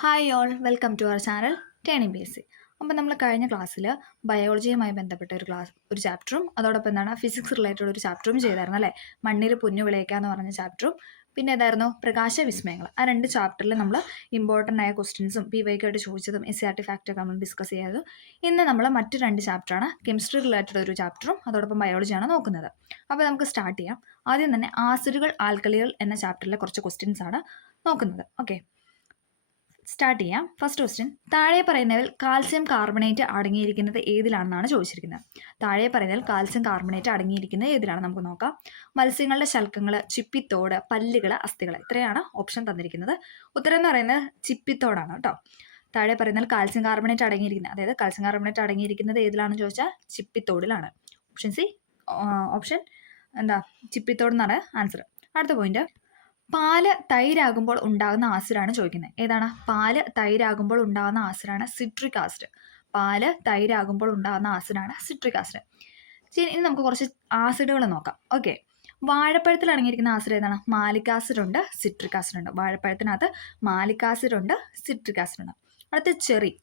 Hi all welcome to our channel turning base. അപ്പോൾ നമ്മൾ കഴിഞ്ഞ ക്ലാസ്സിൽ ബയോളജിയുമായി ബന്ധപ്പെട്ട ഒരു ചാപ്റ്ററും അതോടൊപ്പം എന്താണ് ഫിസിക്സ് റിലേറ്റഡ് ഒരു ചാപ്റ്ററും ചെയ്തായിരുന്നു അല്ലേ. മണ്ണിൽ പുഞ്ഞു വിളയിക്കുക എന്ന് പറഞ്ഞ ചാപ്റ്ററും പിന്നെ ഏതായിരുന്നു പ്രകാശ വിസ്മയങ്ങൾ. ആ രണ്ട് ചാപ്റ്ററിൽ നമ്മൾ ഇമ്പോർട്ടൻ്റ് ആയ ക്വസ്റ്റ്യൻസും PYക്കായിട്ട് ചോദിച്ചതും SCRT ഫാക്റ്റൊക്കെ നമ്മൾ ഡിസ്കസ് ചെയ്തത്. ഇന്ന് നമ്മൾ മറ്റ് രണ്ട് ചാപ്റ്ററാണ് കെമിസ്ട്രി റിലേറ്റഡ് ഒരു ചാപ്റ്ററും അതോടൊപ്പം ബയോളജിയാണ് നോക്കുന്നത്. അപ്പോൾ നമുക്ക് സ്റ്റാർട്ട് ചെയ്യാം. ആദ്യം തന്നെ ആസിഡുകൾ ആൽക്കലികൾ എന്ന ചാപ്റ്ററിലെ കുറച്ച് ക്വസ്റ്റ്യൻസ് ആണ് നോക്കുന്നത്. ഓക്കെ, സ്റ്റാർട്ട് ചെയ്യാം. ഫസ്റ്റ് ക്വസ്റ്റ്യൻ, താഴെ പറയുന്നതിൽ കാൽസ്യം കാർബണേറ്റ് അടങ്ങിയിരിക്കുന്നത് ഏതിലാണെന്നാണ് ചോദിച്ചിരിക്കുന്നത്. താഴെ പറയുന്നതിൽ കാൽസ്യം കാർബണേറ്റ് അടങ്ങിയിരിക്കുന്നത് ഏതിലാണ് നമുക്ക് നോക്കാം. മത്സ്യങ്ങളുടെ ശൽക്കങ്ങൾ, ചിപ്പിത്തോട്, പല്ലുകൾ, അസ്ഥികൾ, ഇത്രയാണ് ഓപ്ഷൻ തന്നിരിക്കുന്നത്. ഉത്തരം എന്ന് പറയുന്നത് ചിപ്പിത്തോടാണ് കേട്ടോ. താഴെ പറയുന്നതിൽ കാൽസ്യം കാർബണേറ്റ് അടങ്ങിയിരിക്കുന്നത്, അതായത് കാൽസ്യം കാർബണേറ്റ് അടങ്ങിയിരിക്കുന്നത് ഏതിലാണെന്ന് ചോദിച്ചാൽ ചിപ്പിത്തോടിലാണ്. ഓപ്ഷൻ സി, ഓപ്ഷൻ എന്താ ചിപ്പിത്തോട് എന്നാണ് ആൻസർ. അടുത്ത പോയിന്റ്, പാല് തൈരാകുമ്പോൾ ഉണ്ടാകുന്ന ആസിഡാണ് ചോദിക്കുന്നത്. ഏതാണ്? പാല് തൈരാകുമ്പോൾ ഉണ്ടാകുന്ന ആസിഡാണ് സിട്രിക് ആസിഡ്. പാല് തൈരാകുമ്പോൾ ഉണ്ടാകുന്ന ആസിഡാണ് സിട്രിക് ആസിഡ്. ഇനി നമുക്ക് കുറച്ച് ആസിഡുകൾ നോക്കാം. ഓക്കെ, വാഴപ്പഴത്തിൽ അടങ്ങിയിരിക്കുന്ന ആസിഡ് ഏതാണ്? മാലിക് ആസിഡ് ഉണ്ട്, സിട്രിക് ആസിഡ് ഉണ്ട്. വാഴപ്പഴത്തിനകത്ത് മാലിക് ആസിഡ് ഉണ്ട്, സിട്രിക് ആസിഡ് ഉണ്ട്. അടുത്ത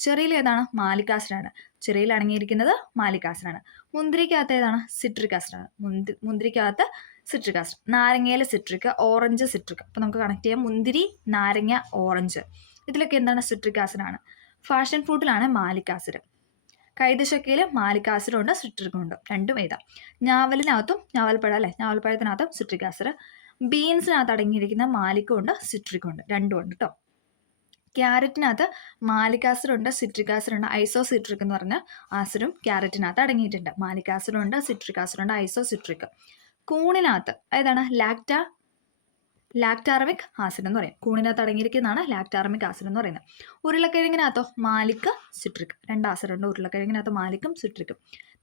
ചെറിയിൽ ഏതാണ്? മാലിക് ആസിഡാണ്. ചെറിയിൽ അടങ്ങിയിരിക്കുന്നത് മാലിക് ആസിഡാണ്. മുന്തിരിക്കകത്ത് ഏതാണ്? സിട്രിക് ആസിഡാണ്. മുന്തിരിക്കകത്ത് സിട്രിക് ആസിഡ്. നാരങ്ങയിൽ സിട്രിക്, ഓറഞ്ച് സിട്രിക്. അപ്പോൾ നമുക്ക് കണക്ട് ചെയ്യാം മുന്തിരി, നാരങ്ങ, ഓറഞ്ച്. ഇതിലൊക്കെ എന്താണ്? സിട്രിക് ആസിഡാണ്. ഫാഷൻ ഫ്രൂട്ടിലാണ് മാലിക് ആസിഡ്. കൈതച്ചക്കയിൽ മാലിക് ആസിഡും ഉണ്ട്, സിട്രിക്കും ഉണ്ട്. രണ്ടും എഴുതാം. ഞാവലിനകത്തും, ഞാവൽപ്പഴം അല്ലേ, ഞാവൽപ്പഴത്തിനകത്തും സിട്രിക് ആസിഡ്. ബീൻസിനകത്ത് അടങ്ങിയിരിക്കുന്ന മാലിക്കും ഉണ്ട്, സിട്രിക്കും ഉണ്ട്. രണ്ടും ഉണ്ട് കേട്ടോ. ക്യാരറ്റിനകത്ത് മാലിക് ആസിഡ് ഉണ്ട്, സിട്രിക് ആസിഡ് ഉണ്ട്. ഐസോ സിട്രിക് എന്ന് പറഞ്ഞ ആസിഡും ക്യാരറ്റിനകത്ത് അടങ്ങിയിട്ടുണ്ട്. മാലിക് ആസിഡ് ഉണ്ട്, സിട്രിക് ആസിഡ് ഉണ്ട്, ഐസോ സിട്രിക്. കൂണിനകത്ത് ഏതാണ്? ലാക്ടാർമിക് ആസിഡ് എന്ന് പറയും. കൂണിനകത്ത് അടങ്ങിയിരിക്കുന്നതാണ് ലാക്ടാർമിക് ആസിഡ് എന്ന് പറയുന്നത്. ഉരുളക്കിഴങ്ങിനകത്തോ മാലിക്, സിട്രിക്. രണ്ട് ആസിഡ് ഉണ്ട് ഉരുളക്കിഴങ്ങിനകത്ത്, മാലിക്കും സിട്രിക്കും.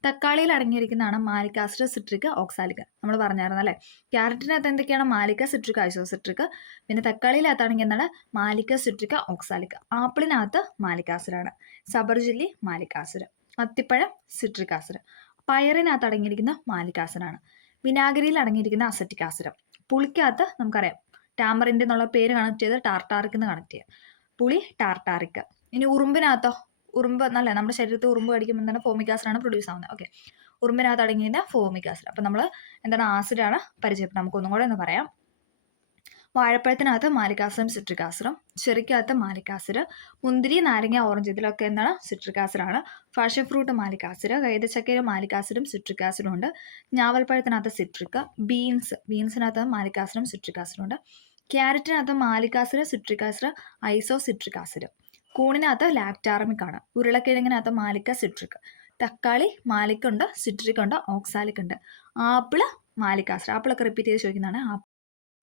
തക്കാളിയിൽ അടങ്ങിയിരിക്കുന്നതാണ് മാലിക് ആസിഡ്, സിട്രിക്, ഓക്സാലിക്. നമ്മൾ പറഞ്ഞായിരുന്നു അല്ലേ. ക്യാരറ്റിനകത്ത് എന്തൊക്കെയാണ്? Malic, citric, isocitric. പിന്നെ തക്കാളിയിനകത്താണെങ്കിൽ എന്താണ്? Malic, citric, oxalic. ആപ്പിളിനകത്ത് മാലിക് ആസിഡാണ്. സബർജില്ലി മാലിക് ആസിഡ്. അത്തിപ്പഴം സിട്രിക് ആസിഡ്. പയറിനകത്ത് അടങ്ങിയിരിക്കുന്ന മാലിക് ആസിഡാണ്. വിനാഗിരിയിൽ അടങ്ങിയിരിക്കുന്ന അസറ്റിക് ആസിഡ്. പുളിക്കകത്ത് നമുക്കറിയാം ടാമറിൻ്റെ എന്നുള്ള പേര് കണക്ട് ചെയ്ത് ടാർട്ടാറിക് എന്ന് കണക്ട് ചെയ്യുക. പുളി ടാർട്ടാറിക്. ഇനി ഉറുമ്പിനകത്തോ? ഉറുമ്പ് നല്ല നമ്മുടെ ശരീരത്തിൽ ഉറുമ്പ് കടിക്കുമ്പോൾ എന്താണ്? ഫോമിക് ആസിഡാണ് പ്രൊഡ്യൂസ് ആവുന്നത്. ഓക്കെ, ഉറുമ്പിനകത്ത് അടങ്ങിയിരുന്ന ഫോമിക് ആസിഡ്. അപ്പം നമ്മൾ എന്താണ്? ആസിഡാണ് പരിചയപ്പെടുന്നത്. നമുക്കൊന്നും കൂടെ ഒന്ന് പറയാം. വാഴപ്പഴത്തിനകത്ത് മാലിക് ആസിഡും സിട്രിക് ആസിഡും. ചെറിക്കകത്ത് മാലിക് ആസിഡ്. മുന്തിരി, നാരങ്ങ, ഓറഞ്ച് ഇതിലൊക്കെ എന്താണ്? സിട്രിക് ആസിഡാണ്. Fashion fruit malic acid. കൈതച്ചക്കയിൽ മാലിക് ആസിഡും സിട്രിക് ആസിഡും ഉണ്ട്. ഞാവൽപ്പഴത്തിനകത്ത് സിട്രിക്. ബീൻസിനകത്ത് മാലിക് ആസിഡും സിട്രിക് ആസിഡും ഉണ്ട്. ക്യാരറ്റിനകത്ത് malic acid, citric acid, isocitric acid. കൂണിനകത്ത് ലാക്ടാർമിക് ആണ്. ഉരുളക്കിഴങ്ങിനകത്ത് മാലിക്, സിട്രിക്. തക്കാളി മാലിക് ഉണ്ട്, സിട്രിക് ഉണ്ട്, ഓക്സാലിക് ഉണ്ട്. Apple malic acid. ആപ്പിളൊക്കെ റിപ്പീറ്റ് ചെയ്ത് ചോദിക്കുന്നതാണ്.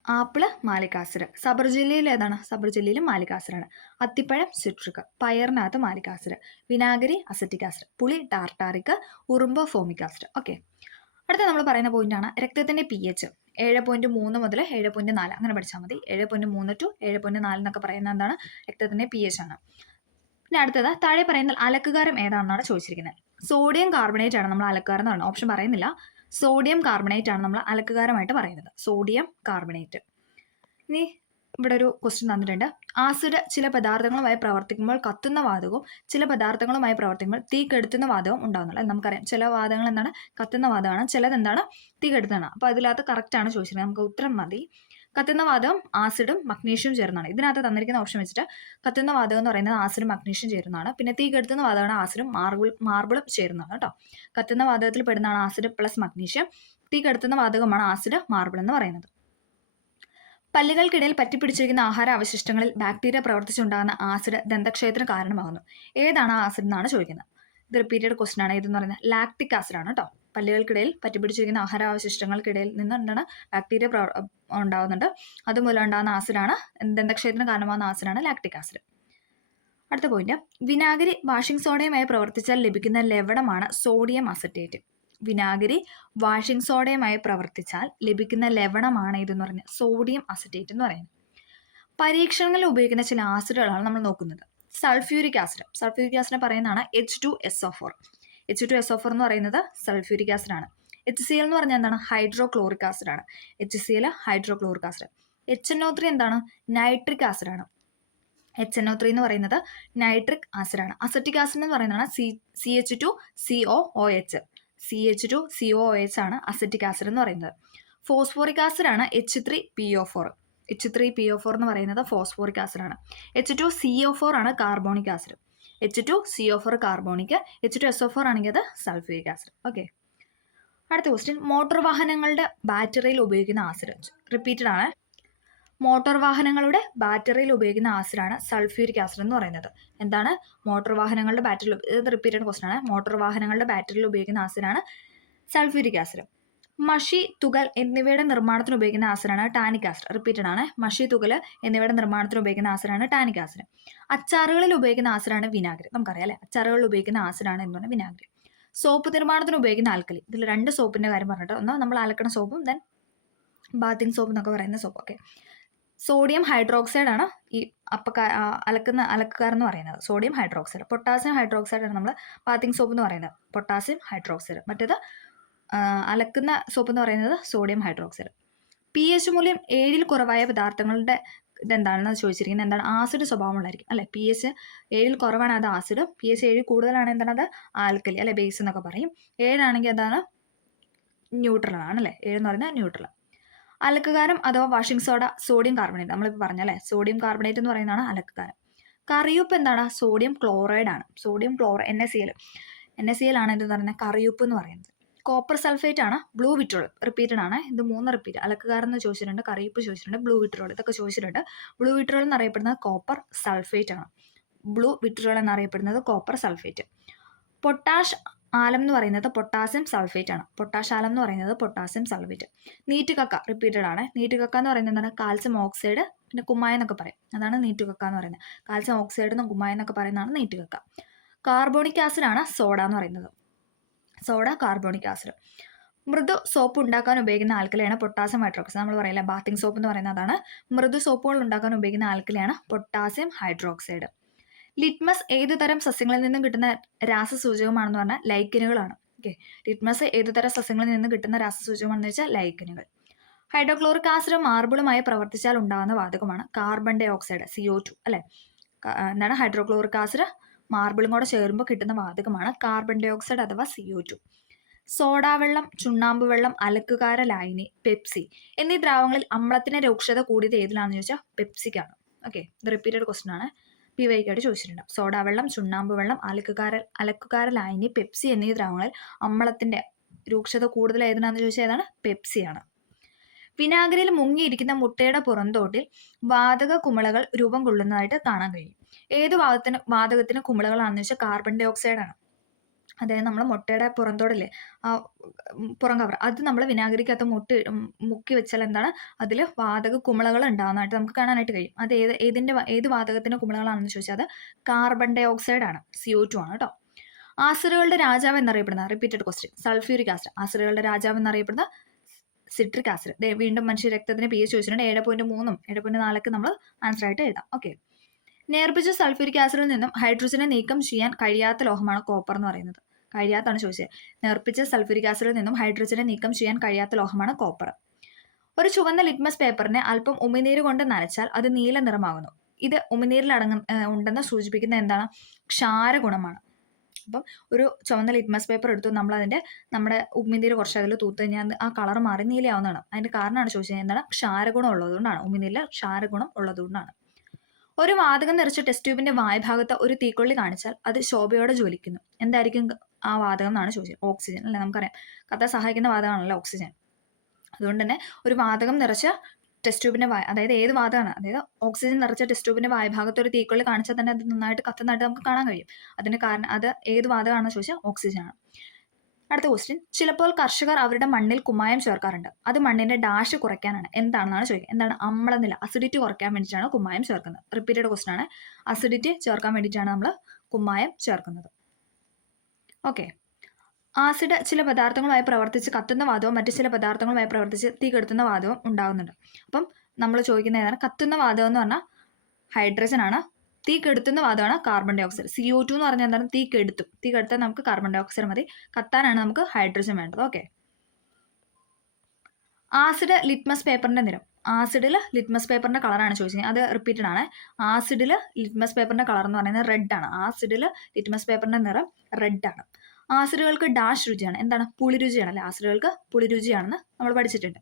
Apple malic acid. സബർജില്ലയിൽ ഏതാണ്? സബർജില്ലയിലും മാലിക് ആസിഡാണ്. അത്തിപ്പഴം സിട്രിക്. പയറിനകത്ത് മാലിക് ആസിഡ്. വിനാഗിരി അസറ്റിക് ആസിഡ്. പുളി ടാർട്ടാറിക്. ഉറുമ്പ് ഫോമിക് ആസിഡ്. ഓക്കെ, അടുത്ത നമ്മൾ പറയുന്ന പോയിന്റാണ് രക്തത്തിന്റെ pH. 7.3 മുതൽ 7.4 അങ്ങനെ പഠിച്ചാൽ മതി. 7.3 ടു 7.4 എന്നൊക്കെ പറയുന്നത് എന്താണ്? രക്തത്തിന്റെ pH ആണ്. പിന്നെ അടുത്തത്, താഴെ പറയുന്ന അലക്കുകാരം ഏതാണെന്നാണ് ചോദിച്ചിരിക്കുന്നത്. സോഡിയം കാർബണേറ്റ് ആണ് നമ്മൾ അലക്കുകാരം എന്ന് പറയുന്നത്. ഓപ്ഷൻ പറയുന്നില്ല. സോഡിയം കാർബണേറ്റ് ആണ് നമ്മൾ അലക്കുകാരമായിട്ട് പറയുന്നത്. Sodium carbonate. ഇനി ഇവിടെ ഒരു ക്വസ്റ്റ്യൻ തന്നിട്ടുണ്ട്. ആസിഡ് ചില പദാർത്ഥങ്ങളുമായി പ്രവർത്തിക്കുമ്പോൾ കത്തുന്ന വാതകവും ചില പദാർത്ഥങ്ങളുമായി പ്രവർത്തിക്കുമ്പോൾ തീ കെടുത്തുന്ന വാതകവും ഉണ്ടാകുന്നുള്ളൂ. നമുക്കറിയാം ചില വാതകങ്ങൾ എന്താണ്? കത്തുന്ന വാതകമാണ്. ചിലത് എന്താണ്? തീ കെടുത്തുന്നതാണ്. അപ്പോൾ അതിനകത്ത് കറക്റ്റാണ് ചോദിച്ചിരിക്കുന്നത്. നമുക്ക് ഉത്തരം മതി. കത്തുന്ന വാതകം ആസിഡും മഗ്നീഷ്യവും ചേർന്നാണ്. ഇതിനകത്ത് തന്നിരിക്കുന്ന ഓപ്ഷൻ വെച്ചിട്ട് കത്തുന്ന വാതകം എന്ന് പറയുന്നത് ആസിഡും മഗ്നീഷ്യവും ചേരുന്നതാണ്. പിന്നെ തീ കെടുത്തുന്ന വാതകമാണ് ആസിഡും മാർബിളും ചേരുന്നതാണ് കേട്ടോ. കത്തുന്ന വാതകത്തിൽ പെടുന്നതാണ് ആസിഡ് പ്ലസ് മഗ്നീഷ്യം. തീ കെടുത്തുന്ന വാതകമാണ് ആസിഡ് മാർബിൾ എന്ന് പറയുന്നത്. പല്ലുകൾക്കിടയിൽ പറ്റിപ്പിടിച്ചിരിക്കുന്ന ആഹാര അവശിഷ്ടങ്ങളിൽ ബാക്ടീരിയ പ്രവർത്തിച്ചുണ്ടാകുന്ന ആസിഡ് ദന്തക്ഷയത്തിന് കാരണമാകുന്നു. ഏതാണ് ആ ആസിഡ് എന്നാണ് ചോദിക്കുന്നത്. ഇത് റിപ്പീറ്റഡ് ക്വസ്റ്റൻ ആണ്. ഇതെന്ന് പറയുന്നത് ലാക്ടിക് ആസിഡ് ആണ് കേട്ടോ. പല്ലുകൾക്കിടയിൽ പറ്റിപ്പിടിച്ചിരിക്കുന്ന ആഹാരാവശിഷ്ടങ്ങൾക്കിടയിൽ നിന്ന് എന്താണ്? ബാക്ടീരിയ ഉണ്ടാകുന്നുണ്ട്. അതുമൂലം ഉണ്ടാകുന്ന ആസിഡാണ്, ദന്തക്ഷയത്തിന് കാരണമാകുന്ന ആസിഡാണ് ലാക്ടിക് ആസിഡ്. അടുത്ത പോയിന്റ്, വിനാഗിരി വാഷിംഗ് സോഡയുമായി പ്രവർത്തിച്ചാൽ ലഭിക്കുന്ന ലവണമാണ് സോഡിയം അസറ്റേറ്റ്. വിനാഗിരി വാഷിംഗ് സോഡയുമായി പ്രവർത്തിച്ചാൽ ലഭിക്കുന്ന ലവണമാണ് ഇതെന്ന് പറയുന്നത് സോഡിയം അസറ്റേറ്റ് എന്ന് പറയുന്നത്. പരീക്ഷണങ്ങളിൽ ഉപയോഗിക്കുന്ന ചില ആസിഡുകളാണ് നമ്മൾ നോക്കുന്നത്. Sulphuric acid. സൾഫ്യൂരിക് ആസിഡ് പറയുന്നതാണ് H2SO4. H2SO4 എന്ന് പറയുന്നത് സൾഫ്യൂരിക് ആസിഡ് ആണ്. HCl എന്ന് പറഞ്ഞാൽ എന്താണ്? ഹൈഡ്രോക്ലോറിക് ആസിഡ് ആണ്. HCl hydrochloric acid. HNO3 എന്താണ്? നൈട്രിക് ആസിഡ് ആണ്. HNO3 എന്ന് പറയുന്നത് നൈട്രിക് ആസിഡാണ്. അസറ്റിക് ആസിഡ് എന്ന് പറയുന്നതാണ് CH2COOH. CH2COOH ആണ് അസറ്റിക് ആസിഡ് എന്ന് പറയുന്നത്. ഫോസ്ഫോറിക് ആസിഡ് ആണ് H3PO4. H3PO4 എന്ന് പറയുന്നത് ഫോസ്ഫോറിക് ആസിഡാണ്. H2CO4 ആണ് carbonic acid. H2CO4 carbonic, H2SO4 ആണെങ്കിൽ അത് സൾഫ്യൂരിക് ആസിഡ്. ഓക്കെ, അടുത്ത ക്വസ്റ്റ്യൻ, മോട്ടോർ വാഹനങ്ങളുടെ ബാറ്ററിയിൽ ഉപയോഗിക്കുന്ന ആസിഡ്. റിപ്പീറ്റഡ് ആണ്. മോട്ടോർ വാഹനങ്ങളുടെ ബാറ്ററിയിൽ ഉപയോഗിക്കുന്ന ആസിഡാണ് സൾഫ്യൂരിക് ആസിഡ് എന്ന് പറയുന്നത്. എന്താണ്? മോട്ടോർ വാഹനങ്ങളുടെ ബാറ്ററിയിൽ, ഇത് റിപ്പീറ്റഡ് ക്വസ്റ്റ്യൻ ആണ്. മോട്ടോർ വാഹനങ്ങളുടെ ബാറ്ററിയിൽ ഉപയോഗിക്കുന്ന ആസിഡാണ് സൾഫ്യൂരിക് ആസിഡ്. മഷി, തുകൽ എന്നിവയുടെ നിർമ്മാണത്തിന് ഉപയോഗിക്കുന്ന ആസിഡാണ് ടാനിക് ആസിഡ്. റിപ്പീറ്റഡ് ആണ്. മഷി, തുകൽ എന്നിവയുടെ നിർമ്മാണത്തിന് ഉപയോഗിക്കുന്ന ആസിഡാണ് ടാനിക് ആസിഡ്. അച്ചാറുകളിൽ ഉപയോഗിക്കുന്ന ആസിഡാണ് വിനാഗിരി. നമുക്കറിയാം അല്ലേ, അച്ചാറുകളിൽ ഉപയോഗിക്കുന്ന ആസിഡാണ് എന്ന് പറഞ്ഞാൽ വിനാഗിരി. സോപ്പ് നിർമ്മാണത്തിന് ഉപയോഗിക്കുന്ന ആൽക്കലി. ഇതിൽ 2 സോപ്പിന്റെ കാര്യം പറഞ്ഞിട്ട്, ഒന്ന് നമ്മൾ അലക്കണ സോപ്പും ദെൻ ബാത്തിങ് സോപ്പ് എന്നൊക്കെ പറയുന്ന സോപ്പ്. ഓക്കെ, സോഡിയം ഹൈഡ്രോക്സൈഡ് ആണ് ഈ അലക്കുകാർ എന്ന് പറയുന്നത്. Sodium hydroxide. പൊട്ടാസ്യം ഹൈഡ്രോക്സൈഡ് ആണ് നമ്മൾ ബാത്തിങ് സോപ്പ് എന്ന് പറയുന്നത്. Potassium hydroxide. മറ്റേത് അലക്കുന്ന സോപ്പ് എന്ന് പറയുന്നത് സോഡിയം ഹൈഡ്രോക്സൈഡ്. pH മൂല്യം 7ൽ കുറവായ പദാർത്ഥങ്ങളുടെ ഇതെന്താണെന്ന് ചോദിച്ചിരിക്കുന്നത്. എന്താണ്? ആസിഡ് സ്വഭാവമുള്ളതായിരിക്കും അല്ലെ. pH 7ൽ കുറവാണ്, അത് ആസിഡ്. pH 7 കൂടുതലാണ്, എന്താണ്? അത് ആൽക്കലി അല്ലെ, ബേസ് എന്നൊക്കെ പറയും. 7 ആണെങ്കിൽ എന്താണ്? ന്യൂട്രൽ ആണ് അല്ലെ. 7 എന്ന് പറയുന്നത് ന്യൂട്രൽ. അലക്കുകാരം അഥവാ വാഷിംഗ് സോഡ സോഡിയം കാർബണേറ്റ്. നമ്മളിപ്പോൾ പറഞ്ഞല്ലേ, സോഡിയം കാർബണേറ്റ് എന്ന് പറയുന്നതാണ് അലക്കുകാരം. കറിയുപ്പ് എന്താണ്? സോഡിയം ക്ലോറൈഡ് ആണ്. സോഡിയം NaCl ആണ് എന്ന് പറയുന്നത് കറിയുപ്പ് എന്ന് പറയുന്നത്. കോപ്പർ സൾഫേറ്റ് ആണ് ബ്ലൂ വിട്രോൾ. റിപ്പീറ്റഡ് ആണ്. ഇത് 3 റിപ്പീറ്റ്. അലക്കുകാരെന്ന് ചോദിച്ചിട്ടുണ്ട്, കറിയുപ്പ് ചോദിച്ചിട്ടുണ്ട്, ബ്ലൂ വിട്രോൾ ഇതൊക്കെ ചോദിച്ചിട്ടുണ്ട്. ബ്ലൂ വിട്രോൾ എന്നറിയപ്പെടുന്നത് കോപ്പർ സൾഫേറ്റ് ആണ്. ബ്ലൂ വിട്രോൾ എന്നറിയപ്പെടുന്നത് കോപ്പർ സൾഫേറ്റ്. പൊട്ടാഷ് ആലം എന്ന് പറയുന്നത് പൊട്ടാസ്യം സൾഫേറ്റ് ആണ്. പൊട്ടാഷ് ആലം എന്ന് പറയുന്നത് പൊട്ടാസ്യം സൾഫേറ്റ്. നീറ്റുകക്ക റിപ്പീറ്റഡ് ആണ്. നീറ്റുകക്ക എന്ന് പറയുന്നത് എന്താണ്? കാൽസ്യം ഓക്സൈഡ്, പിന്നെ കുമ്മായ എന്നൊക്കെ പറയും. അതാണ് നീറ്റുകക്ക എന്ന് പറയുന്നത്. കാൽസ്യം ഓക്സൈഡ് എന്നും കുമ്മായ എന്നൊക്കെ പറയുന്നതാണ് നീറ്റുകക്ക. കാർബോണിക് ആസിഡ് ആണ് സോഡ എന്ന് പറയുന്നത്. Soda carbonic acid. മൃദു സോപ്പ് ഉണ്ടാക്കാൻ ഉപയോഗിക്കുന്ന ആൽക്കലിയാണ് പൊട്ടാസ്യം ഹൈഡ്രോക്സൈഡ്. നമ്മൾ പറയില്ല ബാത്തിങ് സോപ്പ് എന്ന് പറയുന്നത് അതാണ്. മൃദു സോപ്പുകൾ ഉണ്ടാക്കാൻ ഉപയോഗിക്കുന്ന ആൽക്കലിയാണ് പൊട്ടാസ്യം ഹൈഡ്രോക്സൈഡ്. ലിറ്റ്മസ് ഏത് തരം സസ്യങ്ങളിൽ നിന്നും കിട്ടുന്ന രാസസൂചകമാണെന്ന് പറഞ്ഞാൽ ലൈക്കനുകളാണ്. ഓക്കെ, ലിറ്റ്മസ് ഏത് തരം സസ്യങ്ങളിൽ നിന്നും കിട്ടുന്ന രാസസൂചകമാണെന്ന് വെച്ചാൽ ലൈക്കനുകൾ. ഹൈഡ്രോക്ലോറിക് ആസിഡ് മാർബിളുമായി പ്രവർത്തിച്ചാൽ ഉണ്ടാകുന്ന വാതകമാണ് കാർബൺ ഡൈ ഓക്സൈഡ്, CO2 അല്ലെ. എന്താണ്? ഹൈഡ്രോക്ലോറിക് ആസിഡ് മാർബിളും കൂടെ ചേരുമ്പോൾ കിട്ടുന്ന വാതകമാണ് കാർബൺ ഡൈ ഓക്സൈഡ് അഥവാ CO2. സോഡാവെള്ളം, ചുണ്ണാമ്പ് വെള്ളം, അലക്കുകാര ലായനി, പെപ്സി എന്നീ ദ്രാവകങ്ങളിൽ അമ്ലത്തിന്റെ രൂക്ഷത കൂടിയത് ഏതിലാണെന്ന് ചോദിച്ചാൽ പെപ്സിക്കാണ്. ഓക്കെ, ഇത് റിപ്പീറ്റഡ് ക്വസ്റ്റൻ ആണ്. PYക്കായിട്ട് ചോദിച്ചിട്ടുണ്ട്. സോഡാവെള്ളം, ചുണ്ണാമ്പ് വെള്ളം, അലക്കുകാര ലായനി, പെപ്സി എന്നീ ദ്രാവകങ്ങളിൽ അമ്ലത്തിന്റെ രൂക്ഷത കൂടുതൽ ഏതിനാണെന്ന് ചോദിച്ചാൽ ഏതാണ്? പെപ്സിയാണ്. വിനാഗിരിയിൽ മുങ്ങിയിരിക്കുന്ന മുട്ടയുടെ പുറന്തോട്ടിൽ വാതക കുമിളകൾ രൂപം കൊള്ളുന്നതായിട്ട് കാണാൻ കഴിയും. ഏത് വാതകത്തിന് കുമിളകളാണെന്ന് വെച്ചാൽ കാർബൺ ഡൈ ഓക്സൈഡ് ആണ്. അതായത് നമ്മൾ മുട്ടയുടെ പുറന്തോടില്ലേ, ആ പുറം കവർ, അത് നമ്മൾ വിനാഗിരിക്കകത്ത് മുക്കി വെച്ചാൽ എന്താണ്? അതിൽ വാതക കുമിളകൾ ഉണ്ടാകുന്നതായിട്ട് നമുക്ക് കാണാനായിട്ട് കഴിയും. അത് ഏത് വാതകത്തിന് കുമിളകളാണെന്ന് ചോദിച്ചാൽ അത് കാർബൺ ഡൈ ഓക്സൈഡ് ആണ്, CO2 ആണ് കേട്ടോ. ആസിഡുകളുടെ രാജാവ് എന്നറിയപ്പെടുന്ന, റിപ്പീറ്റഡ് ക്വസ്റ്റ്യൻ, സൾഫ്യൂരിക് ആസിഡ്. ആസിഡുകളുടെ രാജാവ് എന്നറിയപ്പെടുന്ന സിട്രിക് ആസിഡ്. വീണ്ടും മനുഷ്യ രക്തത്തിന് pH ചോദിച്ചിട്ടുണ്ട്. 7.3 7.4 നമ്മൾ ആൻസർ ആയിട്ട് എഴുതാം. ഓക്കെ, നേർപ്പിച്ച സൾഫ്യൂരിക് ആസിഡിൽ നിന്നും ഹൈഡ്രജനെ നീക്കം ചെയ്യാൻ കഴിയാത്ത ലോഹമാണ് കോപ്പർ എന്ന് പറയുന്നത്. കഴിയാത്താണ് ചോദിച്ചത്. നേർപ്പിച്ച സൾഫ്യൂരിക് ആസിഡിൽ നിന്നും ഹൈഡ്രജനെ നീക്കം ചെയ്യാൻ കഴിയാത്ത ലോഹമാണ് കോപ്പർ. ഒരു ചുവന്ന ലിറ്റ്മസ് പേപ്പറിനെ അല്പം ഉമിനീര് കൊണ്ട് നനച്ചാൽ അത് നീല നിറമാകുന്നു. ഇത് ഉമിനീരിൽ ഉണ്ടെന്ന് സൂചിപ്പിക്കുന്ന എന്താണ്? ക്ഷാരഗുണമാണ്. അപ്പം ഒരു ചുവന്ന ലിറ്റ്മസ് പേപ്പർ എടുത്തു നമ്മുടെ ഉമിനീര് കുറച്ച് അതിൽ തൂത്ത് കഴിഞ്ഞാൽ ആ കളർ മാറി നീലയാവുന്നതാണ്. അതിന്റെ കാരണമാണ് ചോദിച്ചത്. എന്താണ്? ക്ഷാരഗുണം ഉള്ളതുകൊണ്ടാണ്. ഉമിനീരിൽ ക്ഷാരഗുണം ഉള്ളതുകൊണ്ടാണ്. ഒരു വാതകം നിറച്ച ടെസ്റ്റ് ട്യൂബിന്റെ വായ്ഭാഗത്ത് ഒരു തീക്കൊള്ളി കാണിച്ചാൽ അത് ശോഭയോടെ ജ്വലിക്കുന്നു. എന്തായിരിക്കും ആ വാതകം എന്നാണ് ചോദിച്ചത്. ഓക്സിജൻ അല്ലെ. നമുക്കറിയാം കത്താൻ സഹായിക്കുന്ന വാതകമാണല്ലോ ഓക്സിജൻ. അതുകൊണ്ട് തന്നെ ഒരു വാതകം നിറച്ച ടെസ്റ്റ് ട്യൂബിന്റെ അതായത് ഏത് വാതകമാണ്, അതായത് ഓക്സിജൻ നിറച്ച ടെസ്റ്റ് ട്യൂബിന്റെ വായ്ഭാഗത്ത് ഒരു തീക്കൊള്ളി കാണിച്ചാൽ തന്നെ അത് നന്നായിട്ട് കത്തുന്നതായിട്ട് നമുക്ക് കാണാൻ കഴിയും. അതിന് കാരണം അത് ഏത് വാതകമാണെന്ന് ചോദിച്ചാൽ ഓക്സിജൻ ആണ്. അടുത്ത ക്വസ്റ്റ്യൻ, ചിലപ്പോൾ കർഷകർ അവരുടെ മണ്ണിൽ കുമ്മായം ചേർക്കാറുണ്ട്. അത് മണ്ണിന്റെ ഡാഷ് കുറയ്ക്കാനാണ്. എന്താണെന്നാണ് ചോദിക്കുക. എന്താണ്? അമ്ലനില, അസിഡിറ്റി കുറയ്ക്കാൻ വേണ്ടിയിട്ടാണ് കുമ്മായം ചേർക്കുന്നത്. റിപ്പീറ്റഡ് ക്വസ്റ്റ്യൻ ആണ്. അസിഡിറ്റി ചേർക്കാൻ വേണ്ടിയിട്ടാണ് നമ്മൾ കുമ്മായം ചേർക്കുന്നത്. ഓക്കെ, ആസിഡ് ചില പദാർത്ഥങ്ങളുമായി പ്രവർത്തിച്ച് കത്തുന്ന വാതകവും മറ്റു ചില പദാർത്ഥങ്ങളുമായി പ്രവർത്തിച്ച് തീ കെടുത്തുന്ന വാതകവും ഉണ്ടാകുന്നുണ്ട്. അപ്പം നമ്മൾ ചോദിക്കുന്ന ഏതാണ്? കത്തുന്ന വാതകം എന്ന് പറഞ്ഞാൽ ഹൈഡ്രജൻ ആണ്. തീ കെടുത്തുന്ന വാതകമാണ് കാർബൺ ഡൈ ഓക്സൈഡ്. CO2 എന്ന് പറഞ്ഞാൽ എന്താണ്? തീ കെടുത്താൻ നമുക്ക് കാർബൺ ഡൈ ഓക്സൈഡ് മതി. കത്താനാണ് നമുക്ക് ഹൈഡ്രജൻ വേണ്ടത്. ഓക്കെ, ആസിഡ് ലിറ്റ്മസ് പേപ്പറിന്റെ നിറം. ആസിഡിൽ ലിറ്റ്മസ് പേപ്പറിൻ്റെ കളറാണ് ചോദിച്ചത്. അത് റിപ്പീറ്റഡ് ആണ്. ആസിഡിൽ ലിറ്റ്മസ് പേപ്പറിൻ്റെ കളർ എന്ന് പറയുന്നത് റെഡ് ആണ്. ആസിഡിൽ ലിറ്റ്മസ് പേപ്പറിൻ്റെ നിറം റെഡ് ആണ്. ആസിഡുകൾക്ക് ഡാഷ് രുചിയാണ്. എന്താണ്? പുളിരുചിയാണ് അല്ലേ? ആസിഡുകൾക്ക് പുളിരുചിയാണെന്ന് നമ്മൾ പഠിച്ചിട്ടുണ്ട്.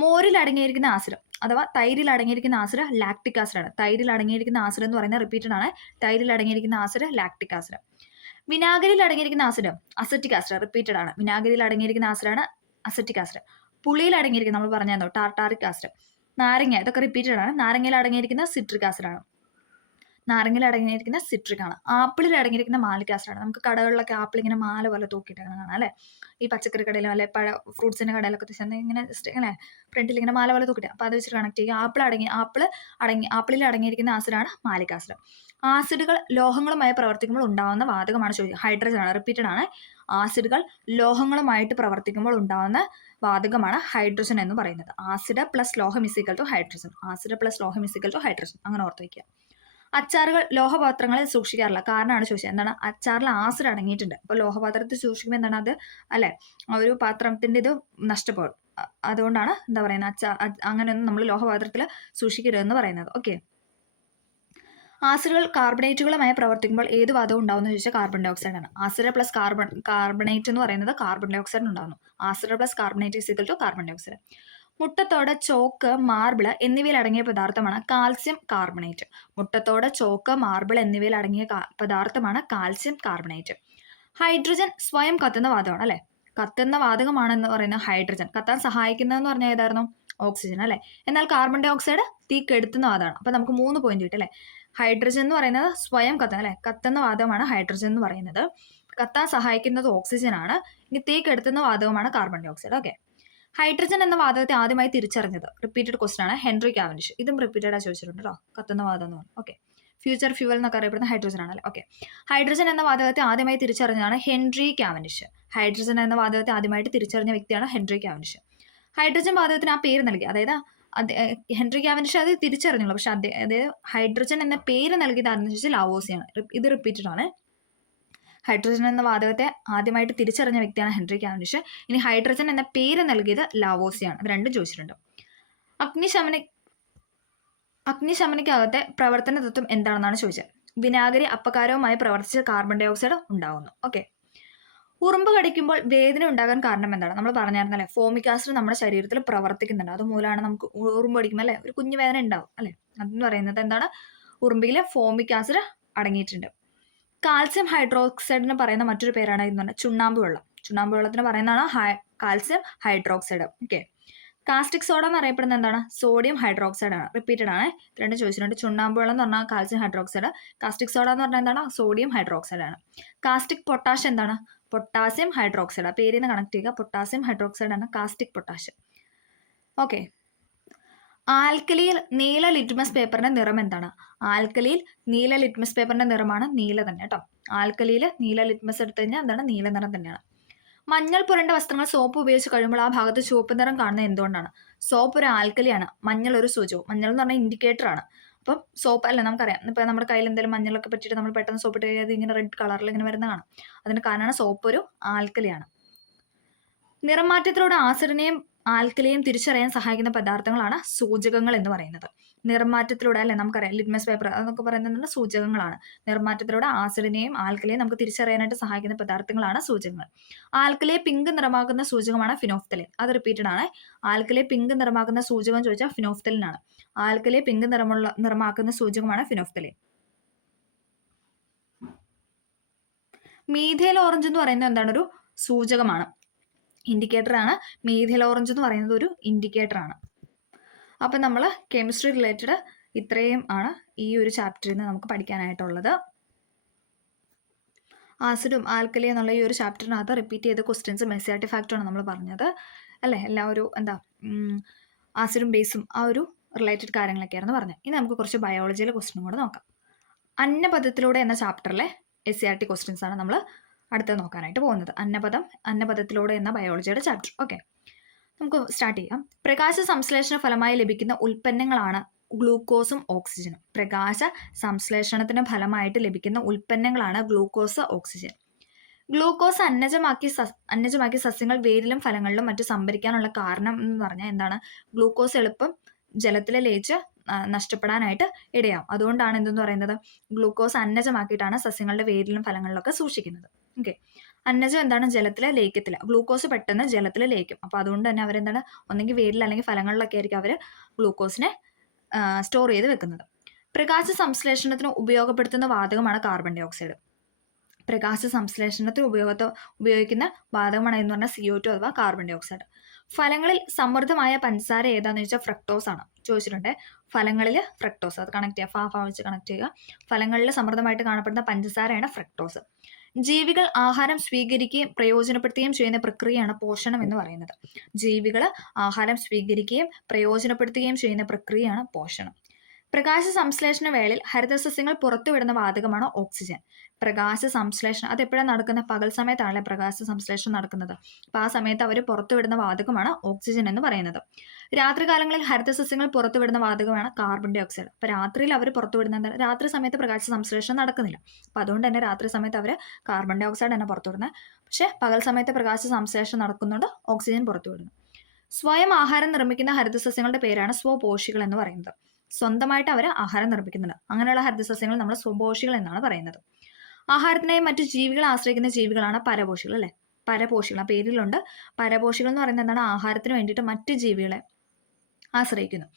മോരിൽ അടങ്ങിയിരിക്കുന്ന ആസിഡ് അഥവാ തൈരിൽ അടങ്ങിയിരിക്കുന്ന ആസിഡ് ലാക്ടിക് ആസിഡാണ്. തൈരിൽ അടങ്ങിയിരിക്കുന്ന ആസിഡ് എന്ന് പറയുന്നത് റിപ്പീറ്റഡ് ആണ്. തൈരിൽ അടങ്ങിയിരിക്കുന്ന ആസിഡ് ലാക്ടിക് ആസിഡ്. വിനാഗിരിയിൽ അടങ്ങിയിരിക്കുന്ന ആസിഡ് അസറ്റിക് ആസിഡ് റിപ്പീറ്റഡ് ആണ്. വിനാഗിരിയിൽ അടങ്ങിയിരിക്കുന്ന ആസിഡാണ് അസറ്റിക് ആസിഡ്. പുളിയിൽ അടങ്ങിയിരിക്കുന്ന നമ്മൾ പറഞ്ഞോ ടാർട്ടാറിക് ആസിഡ്. നാരങ്ങ ഇതൊക്കെ റിപ്പീറ്റഡ് ആണ്. നാരങ്ങയിൽ അടങ്ങിയിരിക്കുന്ന സിട്രിക് ആസിഡാണ്. നാരങ്ങയിൽ അടങ്ങിയിരിക്കുന്ന സിട്രിക് ആണ്. ആപ്പിളിൽ അടങ്ങിയിരിക്കുന്ന മാലിക് ആസിഡാണ്. നമുക്ക് കടകളിലൊക്കെ ആപ്പിൾ ഇങ്ങനെ മാല പോലെ തൂക്കിയിട്ട് കാണാം അല്ലേ? ഈ പച്ചക്കറി കടയിലും അല്ലെ ഫ്രൂട്ട്സിൻ്റെ കടയിലൊക്കെ ചെന്ന് ഇങ്ങനെ ജസ്റ്റ് ഇങ്ങനെ ഫ്രണ്ടിൽ ഇങ്ങനെ മാല പോലെ തൂക്കിയിട്ട് അപ്പോൾ അത് വെച്ചിട്ട് കണക്ട് ചെയ്യുക. ആപ്പിളിൽ അടങ്ങിയിരിക്കുന്ന ആസിഡാണ് മാലിക് ആസിഡ്. ആസിഡുകൾ ലോഹങ്ങളുമായി പ്രവർത്തിക്കുമ്പോൾ ഉണ്ടാകുന്ന വാതകമാണ് ചോദിക്കുക. ഹൈഡ്രജൻ ആണ്. റിപ്പീറ്റഡ് ആണ്. ആസിഡുകൾ ലോഹങ്ങളുമായിട്ട് പ്രവർത്തിക്കുമ്പോൾ ഉണ്ടാകുന്ന വാതകമാണ് ഹൈഡ്രജൻ എന്ന് പറയുന്നത്. ആസിഡ് പ്ലസ് ലോഹം is equal to hydrogen. Acid plus ലോഹം ഇസിക്കൽ ടു ഹൈഡ്രജൻ. അങ്ങനെ ഓർത്ത് വയ്ക്കുക. അച്ചാറുകൾ ലോഹപാത്രങ്ങളിൽ സൂക്ഷിക്കാറില്ല. കാരണമാണ് ചോദിച്ചത്. എന്താണ്? അച്ചാറിൽ ആസിഡ് അടങ്ങിയിട്ടുണ്ട്. അപ്പോൾ ലോഹപാത്രത്തിൽ സൂക്ഷിക്കുമ്പോൾ എന്താണ് അത് അല്ലേ ഒരു പാത്രത്തിൻ്റെ ഇത് നഷ്ടപ്പെടും. അതുകൊണ്ടാണ് എന്താ പറയുന്നത് അങ്ങനെയൊന്നും നമ്മൾ ലോഹപാത്രത്തിൽ സൂക്ഷിക്കരുതെന്ന് പറയുന്നത്. ഓക്കെ. ആസിഡുകൾ കാർബണേറ്റുകളുമായി പ്രവർത്തിക്കുമ്പോൾ ഏത് വാതകം ഉണ്ടാവുന്ന ചോദിച്ചാൽ കാർബൺ ഡൈ ഓക്സൈഡ് ആണ്. ആസിഡ് പ്ലസ് കാർബണേറ്റ് എന്ന് പറയുന്നത് കാർബൺ ഡൈ ഓക്സൈഡ് ഉണ്ടാകുന്നു. Acid plus carbonate is equal to carbon dioxide. മുട്ടത്തോട്, ചോക്ക്, മാർബിള് എന്നിവയിൽ അടങ്ങിയ പദാർത്ഥമാണ് കാൽസ്യം കാർബണേറ്റ്. മുട്ടത്തോട്, ചോക്ക്, മാർബിൾ എന്നിവയിൽ അടങ്ങിയ പദാർത്ഥമാണ് കാൽസ്യം കാർബണേറ്റ്. ഹൈഡ്രജൻ സ്വയം കത്തുന്ന വാതകമാണ് അല്ലെ? കത്തുന്ന വാതകമാണെന്ന് പറയുന്ന ഹൈഡ്രജൻ. കത്താൻ സഹായിക്കുന്നതെന്ന് പറഞ്ഞാൽ ഏതായിരുന്നു? ഓക്സിജൻ അല്ലെ? എന്നാൽ കാർബൺ ഡൈ ഓക്സൈഡ് തീ കെടുത്തുന്ന വാതകമാണ്. അപ്പൊ നമുക്ക് 3 പോയിന്റ് കിട്ടും അല്ലെ? ഹൈഡ്രജൻ എന്ന് പറയുന്നത് സ്വയം കത്തുന്ന അല്ലെ? കത്തുന്ന വാതകമാണ് ഹൈഡ്രജൻ എന്ന് പറയുന്നത്. കത്താൻ സഹായിക്കുന്നത് ഓക്സിജൻ ആണ്. ഇനി തീ കെടുത്തുന്ന വാതകമാണ് carbon dioxide. Okay. Hydrogen എന്ന വാതകത്തെ ആദ്യമായി തിരിച്ചറിഞ്ഞത് റിപ്പീറ്റഡ് ക്വസ്റ്റൻ ആണ്. Henry Cavendish. ഇതും റിപ്പീറ്റഡായി ചോദിച്ചിട്ടുണ്ട് കേട്ടോ. കത്തുന്ന വാതകം എന്ന് പറഞ്ഞു. ഓക്കെ. ഫ്യൂച്ചർ ഫ്യൂവൽ എന്നൊക്കെ അറിയപ്പെടുന്ന ഹൈഡ്രജൻ ആണല്ലേ. ഓക്കെ. ഹൈഡ്രജൻ എന്ന വാതകത്തെ ആദ്യമായി തിരിച്ചറിഞ്ഞതാണ് ഹെൻറി കാവൻഡിഷ്. ഹൈഡ്രജൻ എന്ന വാതകത്തെ ആദ്യമായിട്ട് തിരിച്ചറിഞ്ഞ വ്യക്തിയാണ് ഹെൻറി കാവൻഡിഷ്. ഹൈഡ്രജൻ വാതകത്തിന് ആ പേര് നൽകി. അതായത് ഹെൻറി കാവൻഡിഷ് അത് തിരിച്ചറിഞ്ഞുള്ളൂ. പക്ഷെ അതായത് ഹൈഡ്രജൻ എന്ന പേര് നൽകിയത് ആരെന്ന് ചോദിച്ചാൽ ലാവോസിയാണ്. ഇത് റിപ്പീറ്റഡ് ആണ്. ഹൈഡ്രജൻ എന്ന വാതകത്തെ ആദ്യമായിട്ട് തിരിച്ചറിഞ്ഞ വ്യക്തിയാണ് ഹെൻറി കാവൻഡിഷ്. ഇനി ഹൈഡ്രജൻ എന്ന പേര് നൽകിയത് ലാവോസിയാണ്. അത് രണ്ടും ചോദിച്ചിട്ടുണ്ട്. അഗ്നിശമനിക്കകത്തെ പ്രവർത്തന തത്വം എന്താണെന്നാണ് ചോദിച്ചത്. വിനാഗിരി അപ്പകാരവുമായി പ്രവർത്തിച്ച് കാർബൺ ഡൈ ഓക്സൈഡ് ഉണ്ടാകുന്നു. ഓക്കെ. ഉറുമ്പ് കടിക്കുമ്പോൾ വേദന ഉണ്ടാകാൻ കാരണം എന്താണ്? നമ്മൾ പറഞ്ഞായിരുന്നല്ലേ ഫോമിക് ആസിഡ് നമ്മുടെ ശരീരത്തിൽ പ്രവർത്തിക്കുന്നുണ്ട്. അതുമൂലമാണ് നമുക്ക് ഉറുമ്പ് കടിക്കുമ്പോൾ അല്ലെ ഒരു കുഞ്ഞു വേദന ഉണ്ടാവും അല്ലെ? അതെന്ന് പറയുന്നത് എന്താണ്? ഉറുമ്പിൽ ഫോമിക് ആസിഡ് അടങ്ങിയിട്ടുണ്ട്. കാൽസ്യം ഹൈഡ്രോക്സൈഡിന് പറയുന്ന മറ്റൊരു പേരാണ് ഇതെന്ന് ചുണ്ണാമ്പ് വെള്ളം. ചുണ്ണാമ്പ് വെള്ളത്തിന് പറയുന്നതാണ് calcium hydroxide. Okay. Caustic soda എന്ന് അറിയപ്പെടുന്നത് എന്താണ്? സോഡിയം ഹൈഡ്രോക്സൈഡ് ആണ്. റിപ്പീറ്റഡ് ആണ്. രണ്ടും ചോദിച്ചിട്ടുണ്ട്. ചുണ്ണാമ്പ് വെള്ളം എന്ന് പറഞ്ഞാൽ കാൽസ്യം ഹൈഡ്രോക്സൈഡ്. കാസ്റ്റിക് സോഡ എന്ന് പറഞ്ഞാൽ എന്താണ്? സോഡിയം ഹൈഡ്രോക്സൈഡ് ആണ്. കാസ്റ്റിക് പൊട്ടാഷ് എന്താണ്? Potassium hydroxide. ആ പേരിൽ നിന്ന് കണക്ട് ചെയ്യുക. പൊട്ടാസ്യം ഹൈഡ്രോക്സൈഡ് ആണ് കാസ്റ്റിക് പൊട്ടാഷ്. ഓക്കെ. ആൽക്കലിയിൽ നീല ലിറ്റ്മസ് പേപ്പറിന്റെ നിറം എന്താണ്? ആൽക്കലിയിൽ നീല ലിറ്റ്മസ് പേപ്പറിന്റെ നിറമാണ് നീല തന്നെ കേട്ടോ. ആൽക്കലിയിൽ നീല ലിറ്റ്മസ് എടുത്തു കഴിഞ്ഞാൽ എന്താണ്? നീല നിറം തന്നെയാണ്. മഞ്ഞൾ പുരണ്ട വസ്ത്രങ്ങൾ സോപ്പ് ഉപയോഗിച്ച് കഴിയുമ്പോൾ ആ ഭാഗത്ത് ചുവപ്പ് നിറം കാണുന്നത് എന്തുകൊണ്ടാണ്? സോപ്പ് ഒരു ആൽക്കലിയാണ്. മഞ്ഞൾ ഒരു സൂചകവും. മഞ്ഞൾ എന്ന് പറഞ്ഞാൽ ഇൻഡിക്കേറ്റർ ആണ്. അപ്പം സോപ്പ് അല്ല നമുക്കറിയാം. ഇപ്പം നമ്മുടെ കയ്യിൽ എന്തെങ്കിലും മഞ്ഞളൊക്കെ പറ്റിയിട്ട് നമ്മൾ പെട്ടെന്ന് സോപ്പ് ഇട്ട് കഴിഞ്ഞാൽ ഇങ്ങനെ റെഡ് കളറിൽ ഇങ്ങനെ വരുന്ന കാണാം. അതിന് കാരണമാണ് സോപ്പ് ഒരു ആൽക്കലിയാണ്. നിറമാറ്റത്തിലൂടെ ആസിഡിനെയും ആൽക്കലിയെയും തിരിച്ചറിയാൻ സഹായിക്കുന്ന പദാർത്ഥങ്ങളാണ് സൂചകങ്ങൾ എന്ന് പറയുന്നത്. നിറമാറ്റത്തിലൂടെ അല്ലെ നമുക്കറിയാം ലിറ്റ്മസ് പേപ്പർ അതൊക്കെ പറയുന്നത് സൂചകങ്ങളാണ്. നിറമാറ്റത്തിലൂടെ ആസിഡിനെയും ആൽക്കലിയെയും നമുക്ക് തിരിച്ചറിയാനായിട്ട് സഹായിക്കുന്ന പദാർത്ഥങ്ങളാണ് സൂചകങ്ങൾ. ആൽക്കലിയെ പിങ്ക് നിറമാക്കുന്ന സൂചകമാണ് ഫിനോഫ്തലിൻ. അത് റിപ്പീറ്റഡ് ആണ്. ആൽക്കലിയെ പിങ്ക് നിറമാക്കുന്ന സൂചകം ചോദിച്ചാൽ ഫിനോഫ്തലിൻ ആണ്. ആൽക്കലിയെ പിങ്ക് നിറമാക്കുന്ന സൂചകമാണ് ഫിനോഫ്തലിൻ. മീഥൈൽ ഓറഞ്ച് എന്ന് പറയുന്നത് എന്താണ്? ഒരു സൂചകമാണ്. ഇൻഡിക്കേറ്റർ ആണ്. മീഥൈൽ ഓറഞ്ച് എന്ന് പറയുന്നത് ഒരു ഇൻഡിക്കേറ്റർ ആണ്. അപ്പം നമ്മൾ കെമിസ്ട്രി റിലേറ്റഡ് ഇത്രയും ആണ് ഈ ഒരു ചാപ്റ്ററിൽ നിന്ന് നമുക്ക് പഠിക്കാനായിട്ടുള്ളത്. ആസിഡും ആൽക്കലി എന്നുള്ള ഈ ഒരു ചാപ്റ്ററിനകത്ത് റിപ്പീറ്റ് ചെയ്ത ക്വസ്റ്റ്യൻസ് മെസ്സിയാർട്ടി ഫാക്ടറാണ് നമ്മൾ പറഞ്ഞത് അല്ലേ? എല്ലാ ഒരു ആസിഡും ബേസും ആ ഒരു റിലേറ്റഡ് കാര്യങ്ങളൊക്കെയായിരുന്നു പറഞ്ഞത്. ഇനി നമുക്ക് കുറച്ച് ബയോളജിയിലെ ക്വസ്റ്റ്യനും കൂടെ നോക്കാം. അന്നപദത്തിലൂടെ എന്ന ചാപ്റ്ററിലെ SCRT ക്വസ്റ്റ്യൻസ് ആണ് നമ്മൾ അടുത്ത് നോക്കാനായിട്ട് പോകുന്നത്. അന്നപദത്തിലൂടെ എന്ന ബയോളജിയുടെ ചാപ്റ്റർ. ഓക്കെ, നമുക്ക് സ്റ്റാർട്ട് ചെയ്യാം. പ്രകാശ സംശ്ലേഷണ ഫലമായി ലഭിക്കുന്ന ഉൽപ്പന്നങ്ങളാണ് ഗ്ലൂക്കോസും ഓക്സിജനും. പ്രകാശ സംശ്ലേഷണത്തിന് ഫലമായിട്ട് ലഭിക്കുന്ന ഉൽപ്പന്നങ്ങളാണ് ഗ്ലൂക്കോസ്, ഓക്സിജൻ. ഗ്ലൂക്കോസ് അന്നജമാക്കി സസ്യങ്ങൾ വേരിലും ഫലങ്ങളിലും മറ്റു സംഭരിക്കാനുള്ള കാരണം എന്ന് പറഞ്ഞാൽ എന്താണ്? ഗ്ലൂക്കോസ് എളുപ്പം ജലത്തിൽ ലയിച്ച് നഷ്ടപ്പെടാനായിട്ട് ഇടയാവും. അതുകൊണ്ടാണ് എന്തെന്ന് പറയുന്നത്, ഗ്ലൂക്കോസ് അന്നജമാക്കിയിട്ടാണ് സസ്യങ്ങളുടെ വേരിലും ഫലങ്ങളിലൊക്കെ സൂക്ഷിക്കുന്നത്. ഓക്കെ, അന്നജം എന്താണ്, ജലത്തിൽ ലയിക്കത്തില്ല. ഗ്ലൂക്കോസ് പെട്ടെന്ന് ജലത്തിൽ ലയിക്കും. അപ്പോൾ അതുകൊണ്ട് തന്നെ അവരെന്താണ്, ഒന്നെങ്കിൽ വേരിൽ അല്ലെങ്കിൽ ഫലങ്ങളിലൊക്കെ ആയിരിക്കും അവർ ഗ്ലൂക്കോസിനെ സ്റ്റോർ ചെയ്ത് വെക്കുന്നത്. പ്രകാശ സംശ്ലേഷണത്തിന് ഉപയോഗപ്പെടുത്തുന്ന വാതകമാണ് കാർബൺ ഡൈ ഓക്സൈഡ്. പ്രകാശ സംശ്ലേഷണത്തിന് ഉപയോഗിക്കുന്ന വാതകമാണ് എന്ന് പറഞ്ഞാൽ CO2 അഥവാ കാർബൺ ഡൈ ഓക്സൈഡ്. ഫലങ്ങളിൽ സമൃദ്ധമായ പഞ്ചസാര ഏതാണെന്ന് ചോദിച്ചാൽ ഫ്രക്ടോസ് ആണ് ചോദിച്ചിട്ടുണ്ട്. ഫലങ്ങളിൽ ഫ്രക്ടോസ്, അത് കണക്ട് ചെയ്യുക, ഫാ വെച്ച് കണക്ട് ചെയ്യുക. ഫലങ്ങളിൽ സമൃദ്ധമായിട്ട് കാണപ്പെടുന്ന പഞ്ചസാരയാണ് ഫ്രക്ടോസ്. ജീവികൾ ആഹാരം സ്വീകരിക്കുകയും പ്രയോജനപ്പെടുത്തുകയും ചെയ്യുന്ന പ്രക്രിയയാണ് പോഷണം എന്ന് പറയുന്നത്. ജീവികൾ ആഹാരം സ്വീകരിക്കുകയും പ്രയോജനപ്പെടുത്തുകയും ചെയ്യുന്ന പ്രക്രിയയാണ് പോഷണം. പ്രകാശ സംശ്ലേഷണ വേളയിൽ ഹരിതസസ്യങ്ങൾ പുറത്തുവിടുന്ന വാതകമാണ് ഓക്സിജൻ. പ്രകാശ സംശ്ലേഷണം അത് എപ്പോഴാണ് നടക്കുന്നത്, പകൽ സമയത്താണല്ലേ പ്രകാശ സംശ്ലേഷണം നടക്കുന്നത്. അപ്പോൾ ആ സമയത്ത് അവർ പുറത്തുവിടുന്ന വാതകമാണ് ഓക്സിജൻ എന്ന് പറയുന്നത്. രാത്രികാലങ്ങളിൽ ഹരിതസസ്യങ്ങൾ പുറത്തുവിടുന്ന വാതകമാണ് കാർബൺ ഡൈ ഓക്സൈഡ്. അപ്പോൾ രാത്രിയിൽ അവർ പുറത്തുവിടുന്ന, രാത്രി സമയത്ത് പ്രകാശ സംശ്ലേഷണം നടക്കുന്നില്ല, അപ്പോൾ അതുകൊണ്ട് തന്നെ രാത്രി സമയത്ത് അവർ കാർബൺ ഡൈ ഓക്സൈഡ് തന്നെ പുറത്തുവിടുന്നത്. പക്ഷേ പകൽ സമയത്ത് പ്രകാശ സംശ്ലേഷണം നടക്കുന്നുണ്ട്, ഓക്സിജൻ പുറത്തുവിടുന്നു. സ്വയം ആഹാരം നിർമ്മിക്കുന്ന ഹരിതസസ്യങ്ങളുടെ പേരാണ് സ്വപോഷികൾ എന്ന് പറയുന്നത്. സ്വന്തമായിട്ട് അവർ ആഹാരം നിർമ്മിക്കുന്നുണ്ട്. അങ്ങനെയുള്ള ഹരിതസസ്യങ്ങൾ നമ്മൾ സ്വപോഷികൾ എന്നാണ് പറയുന്നത്. ആഹാരത്തിനായി മറ്റു ജീവികളെ ആശ്രയിക്കുന്ന ജീവികളാണ് പരപോഷികൾ, അല്ലെ? പരപോഷികൾ ആ പേരിലുണ്ട്. പരപോഷികൾ എന്ന് പറയുന്നത് എന്താണ്, ആഹാരത്തിന് വേണ്ടിയിട്ട് മറ്റു ജീവികളെ ആശ്രയിക്കുന്നു.